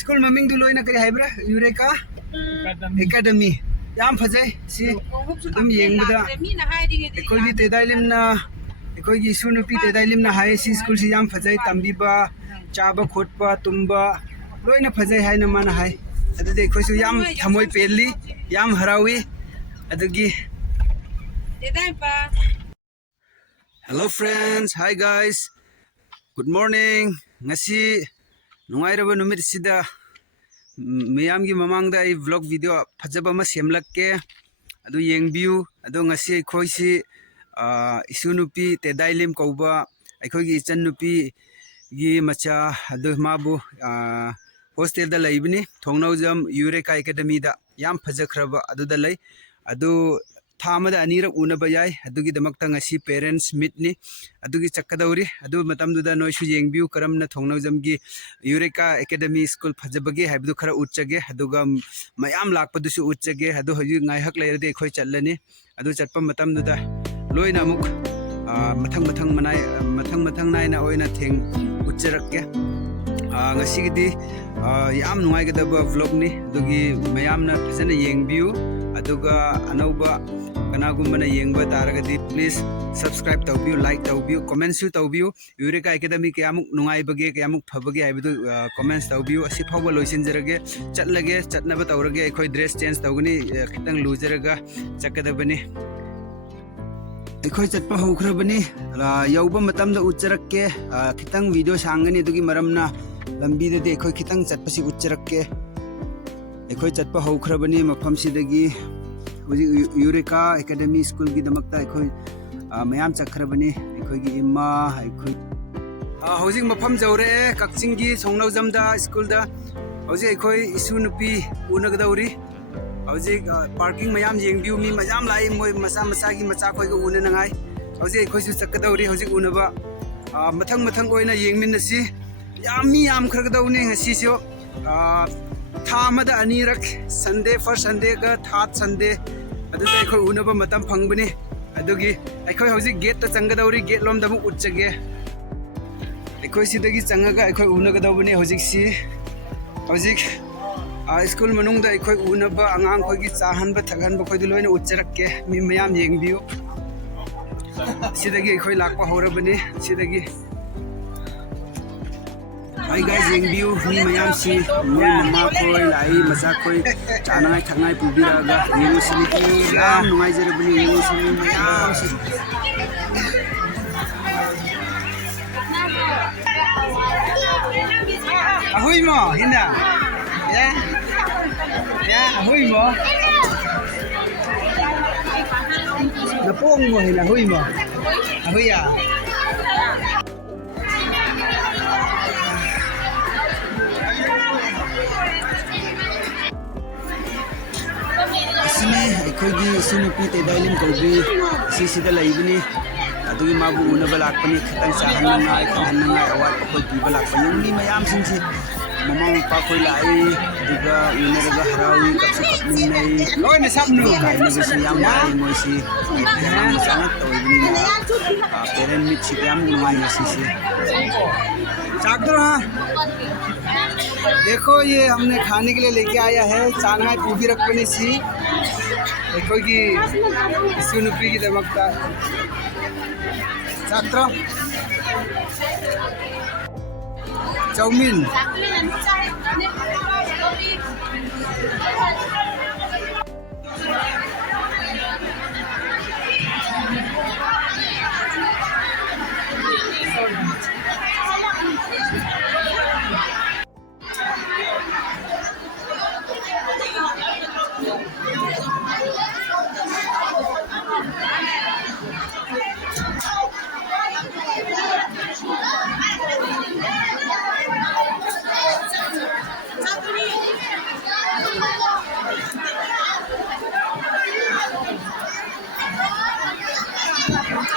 School ममिंग दु लोइना करी हाइब्रा eureka academy याम फजै सी दम येंगबदा एकोगी तेदाइलिमना एकोगी सुनुपी तेदाइलिमना हाई सी स्कूल सी याम फजै तंबीबा चाबा खोटपा तुंबा लोइना फजै हाइना माना हाई अदुदे एकोसु याम थमोय पेली याम हरावी अदुगी hello friends hi guys good morning ngasi नुंगाइरबा नुमित सिदा मियाम की ममांग दा व्लॉग वीडियो फजबा मा सेमलक्के अदु येंगबियु अदु ngasi खोइसी इसुनुपी तेदाइलिम कौबा अखोगी इचन्नुपी गी मचा अदु माबु हॉस्टल दा लैबनी थोंगनौजम यूरेका एकेडमी दा याम फजखरबा अदु दा लै अदु थामदा अनिरक उनबा याय अदुगी दमक्ता ngasi पेरेंट्स मीटनी अदुगी चक्कदौरी अदु मतमदुदा नोइसु येंगबियु करमना थोंगनौजमगी यूरेका एकेडमी स्कूल फजबगे हाइबदु खरा उच्चगे अदुगा मयाम लाकपदुसु उच्चगे अदु हजि ngaihak लेरदे खोइ चल्लनी अदु चटपा मतमदुदा लोइना मुक मथंग मथंग नाइना ओइना थेंग उच्चरक्के ngasiगदी याम नुंगाइगदबा व्लॉगनी अदुगी मयामना फजना येंगबियु अदुगा अनौबा कनागुमना येंगबा तारगदी प्लीज सब्सक्राइब तौबियु लाइक तौबियु कमेंट्स तौबियु यूरेका एकेडमी कयामुक नुंगाइबगे कयामुक फबगे हाइबदु कमेंट्स तौबियु असि फावबा लोइसिनजरगे चटलगे चटनबा तौरगे अखोय ड्रेस चेंज तौगनी खितंग लुजरगा चकदबनी अखोय चटपा हौखरबनी यौबा मतमदा उच्चरक्के खितंग वीडियो सांगनी दुगी मरमना लंबी दे अखोय खितंग चटपसी उच्चरक्के अखोय चटपा हौखरबनी मफमसिदगी यूरेका एकेडमी स्कूल की दमकता अखोय मयाम चखरबनी अखोय की इमा अखोय हौजिक मफम जौरे कक्चिंग की सोंगनौजमदा स्कूल दा हौजिक अखोय इसु नुपी उनगदौरी हौजिक पार्किंग मयाम येंगबियु मी मयाम लाई मोय मसा मसा की मचा खोय को उननंगाय हौजिक अखोय सु चक्कदौरी हौजिक उनबा मथंग मथंग ओइना येंगमिनसी यामी याम खरगदौनी ngasiसो थामदा अनीरक संडे फर्स्ट संडे का थार्ड संडे अदुदा अखोय उनबा मतम फंगबनी अदुगी अखोय हौजिक गेट ता चंगदौरी गेट लोम दमु उच्चगे अखोय सिदगी चंगगा अखोय उनगदौबनी हौजिक सी हौजिक स्कूल मनुंग दा अखोय उनबा अंगांग खोगी चाहनबा थगनबा खोयदु लोइना उच्चरक्के मी मयाम येंगबियु सिदगी अखोय लाकपा हौरबनी सिदगी हाय गाइस येंगबियु मी मयाम सी मोय ममा खोय लाई मसा खोय चानाय थनाय पुबिरागा येंगसिनि याम नुंगाय जरबनी येंगसिनि मयाम सी ahoy mo hinda ya ahoy mo napong mo hinda ahoy mo ahoy ya asini aikogi sunupi tedalim kobi sisida laibani अदुगी माबु उनबा लाकपनी खतंग चाहननाय खननाय अवात पखोय पिबा लाकपनी मी मयाम सिंसी mama Mopa खोय लाई दुगा उनरगा हरावी कपसु कपनिनै लोय न सामनु गाइना बसी याम लाई मोइसी याम चांग तोइबनी पेरेंट मिट सियाम नुमाय नसीसी चाकदर हां देखो ये हमने खाने के लिए लेके आया है चानाय पूबी रखपनी सी देखो कि सुनुपी की दमकता छात्र चाउमीन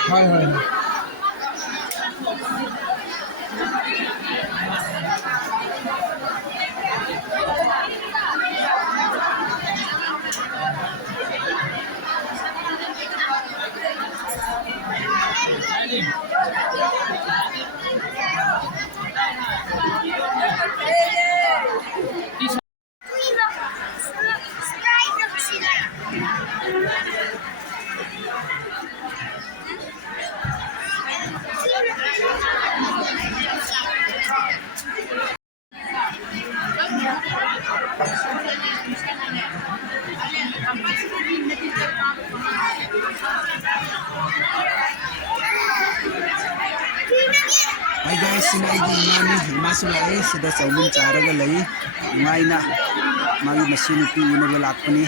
हाय हाय Hi guys, sinaigi imani masulai sida saumin charaga lai ngaina magi machine pi unaba lakpani.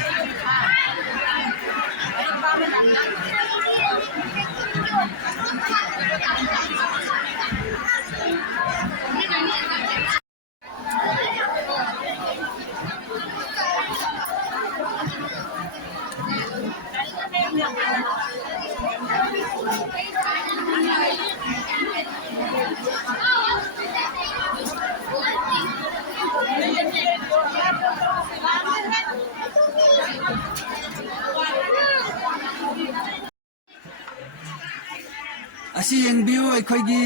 Asi yang view akhoi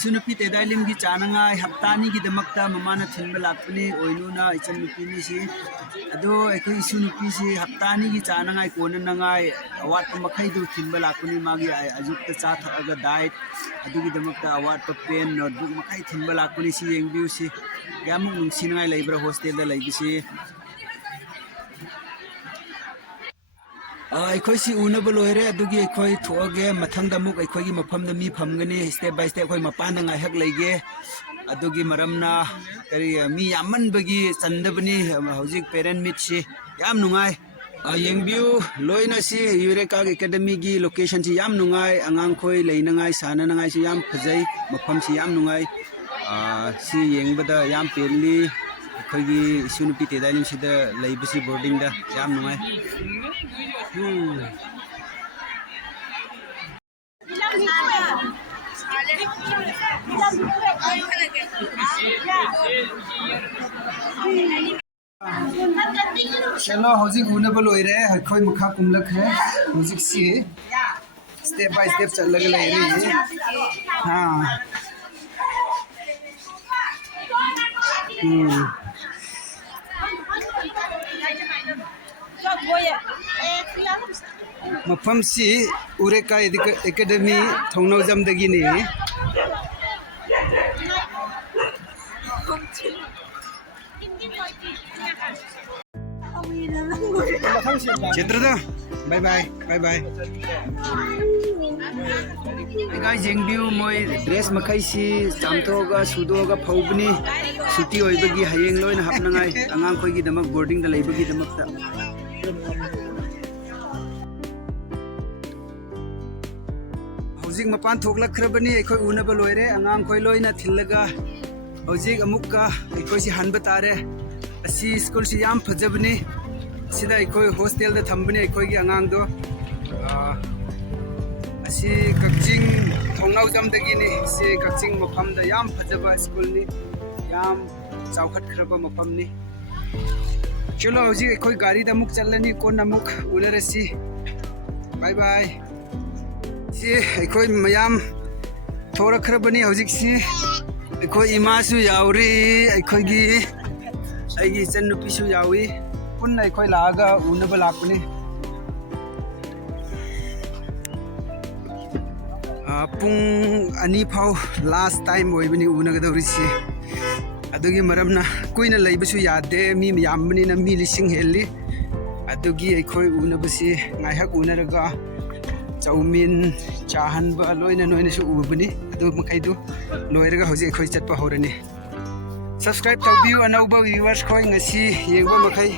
sunupi tedailim gi chananga haptani gi damakta mamana thinba lakpani oinuna ichanupi ni si ado akhoi sunupi si haptani gi chananga ikona nangai awat makhai du thinba lakpani magi ajukta cha thaga diet adugi damakta awat pen notebook makhai thinba lakpani si yang view si yamu nungsinai laibra hostel da laibi si अखोई सी उनब लोरे अदुगी अखोई थोगे मथंग दमुक अखोई मफम द मी फमगनी स्टेप बाय स्टेप अखोई मपान द ngaihak लेगे अदुगी मरमना करी मी यामन बगी चंदबनी हौजिक पेरेंट मीट सी याम नुंगाई येंगबिउ लोइना सी यूरेका एकेडमी गी लोकेशन सी याम नुंगाई अंगांग खोई लेनंगाई साननंगाई सी याम फजै मफम सी याम नुंगाई सी येंगबदा याम पेरली अखोई सुनुपि तेदालिम सिदा लैबसी बोर्डिंग दा याम नुंगाई चलो हौजिक उनबल ओइरे हखोई मुखा कुमलक है हौजिक सी स्टेप बाय स्टेप चल लगे लेरी हां मफम सी उरेका एकेडमी थौनाव जमदगिनी चित्रदा bye bye bye bye guys जेंगबिउ मोय ड्रेस मखै सी चामथोगा सुदोगा फौबनी सुटी होइबगी हयेंग लोइन हापनंगाई अंगांग खोइगी दमक बोर्डिंग द लैबगी दमकता हौजिक मपान थोकलखरबनी अखोय उनबा लोइरे अंगांग खोइ लोइना थिल्लगा हौजिक अमुक्का अखोय सी हनबा तारे असी स्कूल सी याम फजबनी सिदा अखोय हॉस्टल दा थंबनी अखोय गी अंगांग दो असी कक्चिंग थोंनाव जमदगिनी से कक्चिंग मफम दा याम फजबा स्कूल नि याम चावखटखरबा मफम नि चलो हौजिक अखोय गाड़ी दा मुक चलनी कोन मुक उनरसी बाय बाय सी अखोय मयाम थोरखरबनी हौजिक सी अखोय इमासु यावरी अखोय गी आइगी चन्नुपिसु यावी पुन्ना अखोय लागा उनबा लापनी पुंग अनि फाव लास्ट टाइम ओइबनी उनगदौरिसी अदुगी मरमना कुइना लैबसु यादे मी यामबनीना मी लिसिंग हेल्ली अदुगी अखोय उनबसी ngaihak unaraga chaumin chahanba loina noinasु ubani adu makhaidu loiraga hoji अखोय चटपा हौरनी सब्सक्राइब तौबिउ अनौबा व्यूअर्स खोय ngasi yengba makhai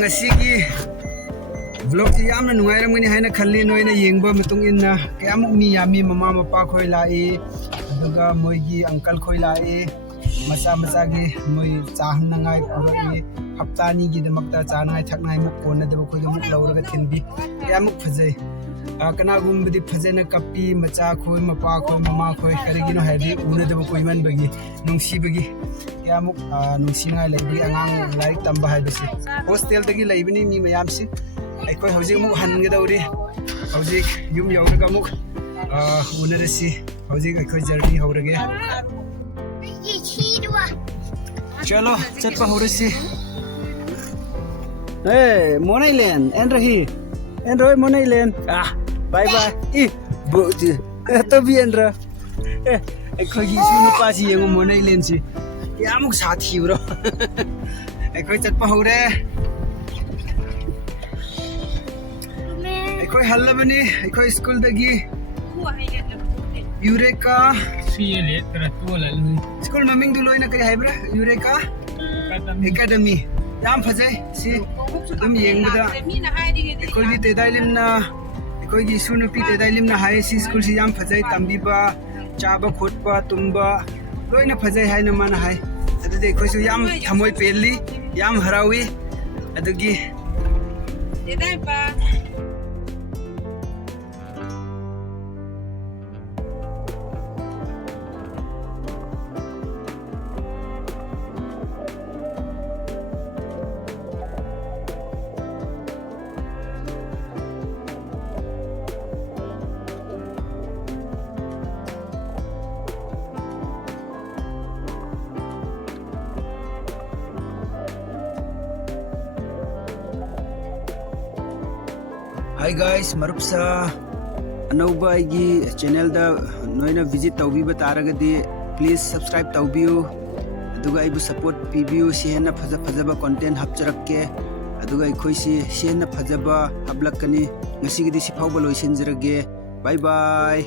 ngasi gi vlog ti yamna nungairamgani haina khalli noina yengba matung inna kayamuk mi yami mama mapa khoi lai aduga moigi uncle khoi lai macha macha gi moi chahanangai purani haptani gi damakta chanai thaknai muk kona deba khoi muk lauraga thinbi kayamuk phajai kana gumbadi phajana kapi macha khoi mapa khoi mama khoi karigino hadi una deba khoi man bagi nungsi bagi kayamuk nungsingai laibi angang laik tamba haibasi hostel dagi laibini mi mayam si ꯑꯩꯈꯣꯏ ꯍꯧꯖꯤꯛ ꯑꯃꯨꯛ ꯍꯟꯒꯗꯧꯔꯤ ꯍꯧꯖꯤꯛ ꯌꯨꯝ ꯌꯧꯔꯒ ꯑꯃꯨꯛ ꯎꯅꯔꯁꯤ ꯍꯧꯖꯤꯛ ꯑꯩꯈꯣꯏ ꯖꯔꯅꯤ ꯍꯧꯔꯒꯦ चलो चटपा हौरसी ए मोनाइलेन एन रही एन रोय मोनाइलेन बाय बाय इ बोति तो भी एन र ए अखोगी सुनु पासी यंगो मोनाइलेन सी यामुक साथी ब्रो अखोय चटपा हौरे अखोय हल्लबनी अखोय स्कूल दगी यूरेका सीएले तरह तोला लुई स्कूल ममिंग दु लोइना करी हाइब्रा यूरेका एकेडमी याम फजे सी तुम येंगबदा एकोगी तेदाइलिमना एकोगी सुनुपी तेदाइलिमना हाई सी स्कूल सी याम फजे तंबीबा चाबा खोटपा तुम्बा लोइना फजे हाइना माना हाई अदुदे एकोसु याम थमोय पेली याम हरावी अदुगी तेदाइबा Hi guys, marupsa anauba aigi channel da noina visit tawbiba taragadi please subscribe tawbiu aduga aibu support pibiu si hena phajaba content hapcharakke aduga ikhoi si hena phajaba hablakani ngasigidi si phawba loisinjrage bye bye